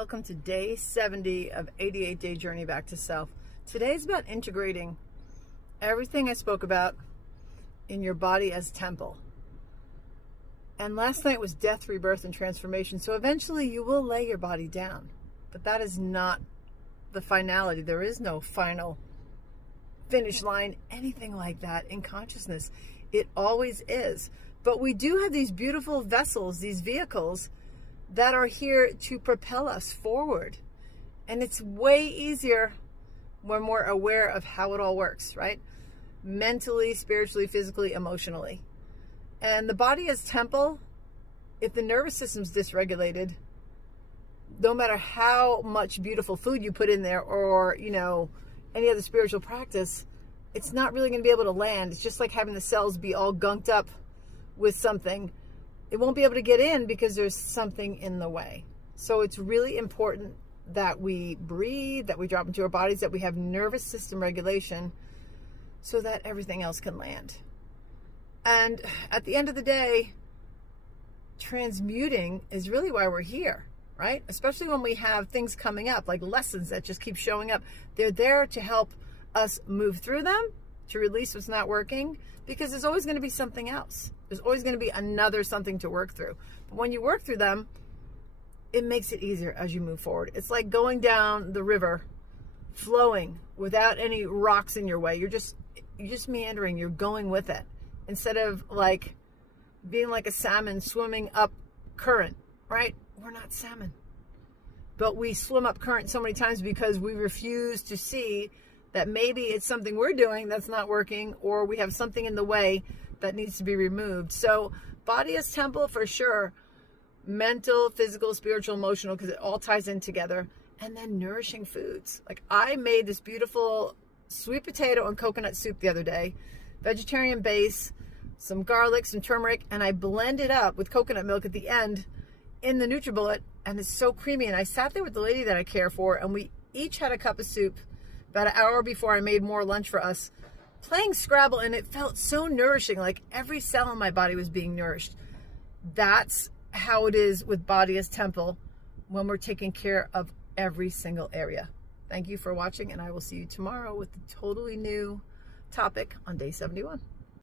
Welcome to day 70 of 88-day journey back to self. Today's about integrating everything I spoke about in your body as temple. And last night was death, rebirth, and transformation. So eventually you will lay your body down. But that is not the finality. There is no final finish line, anything like that in consciousness. It always is. But we do have these beautiful vessels, these vehicles that are here to propel us forward. And it's way easier when we're aware of how it all works, right? Mentally, spiritually, physically, emotionally. And the body as temple, if the nervous system's dysregulated, no matter how much beautiful food you put in there or, any other spiritual practice, it's not really going to be able to land. It's just like having the cells be all gunked up with something. It won't be able to get in because there's something in the way. So it's really important that we breathe, that we drop into our bodies, that we have nervous system regulation so that everything else can land. And at the end of the day, transmuting is really why we're here, right? Especially when we have things coming up, like lessons that just keep showing up. They're there to help us move through them, to release what's not working, because there's always going to be something else. There's always going to be another something to work through. But when you work through them, it makes it easier as you move forward. It's like going down the river, flowing without any rocks in your way. You're just meandering. You're going with it. Instead of like being like a salmon swimming up current, right? We're not salmon. But we swim up current so many times because we refuse to see that maybe it's something we're doing that's not working, or we have something in the way that needs to be removed. So body as temple for sure. Mental, physical, spiritual, emotional, because it all ties in together. And then nourishing foods. Like I made this beautiful sweet potato and coconut soup the other day. Vegetarian base, some garlic, some turmeric, and I blended up with coconut milk at the end in the NutriBullet, and it's so creamy. And I sat there with the lady that I care for, and we each had a cup of soup about an hour before I made more lunch for us, playing Scrabble, and it felt so nourishing, like every cell in my body was being nourished. That's how it is with body as temple when we're taking care of every single area. Thank you for watching, and I will see you tomorrow with a totally new topic on day 71.